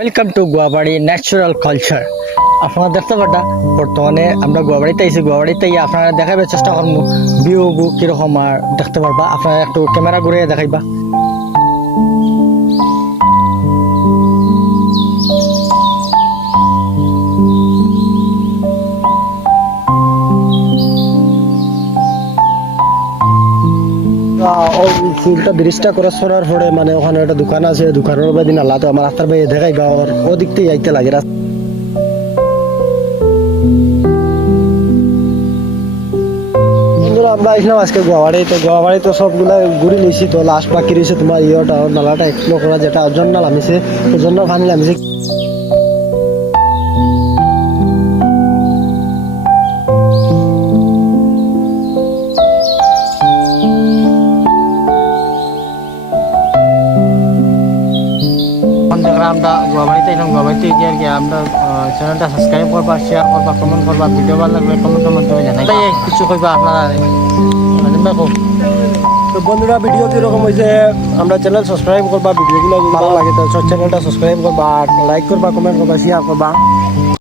Welcome to Guabari natural culture. আপনারা দেখতে পারটা বর্তমানে আমরা গুয়াবাড়িতে আইছি। গুয়াবাড়িতে আপনারা দেখাবার চেষ্টা করবো ভিউ কিরকম আর দেখতে পারবা। আপনারা একটু ক্যামেরা ঘুরে দেখাইবা। ফুলটা ব্রিজটা ক্রস করার পরে মানে ওখানে একটা দোকান আছে, দোকানের বাইরে নালা তো আমার রাস্তার বাইরে দেখাইবা। ওর ওদিক থেকে আইতে লাগে আমরা আসলাম আজকে গুয়াবাড়ি। তো গুয়াবাড়ি তো সবগুলা ঘুরে নিয়েছি। তো লাস্ট বাকি রয়েছে তোমার ইয়েটা নালাটা এক্সপ্লোর করা, যেটা জন্য নামিছে জন্য পানি নামিছে। আমরা গুয়াবাড়িতে এলাম। গুয়াবাড়িতে গিয়ে আর কি আমরা চ্যানেলটা সাবস্ক্রাইব করবা, শেয়ার করবা, কমেন্ট করবা। ভিডিও ভালো লাগলে কমেন্টের মাধ্যমে জানাই কিছু কইবা আপনারা। তো বন্ধুরা, ভিডিও কীরকম হয়েছে আমরা চ্যানেল সাবস্ক্রাইব করবা। ভিডিওগুলো ভালো লাগে তো চ্যানেলটা সাবস্ক্রাইব করবা, লাইক করবা, কমেন্ট করবা, শেয়ার করবা।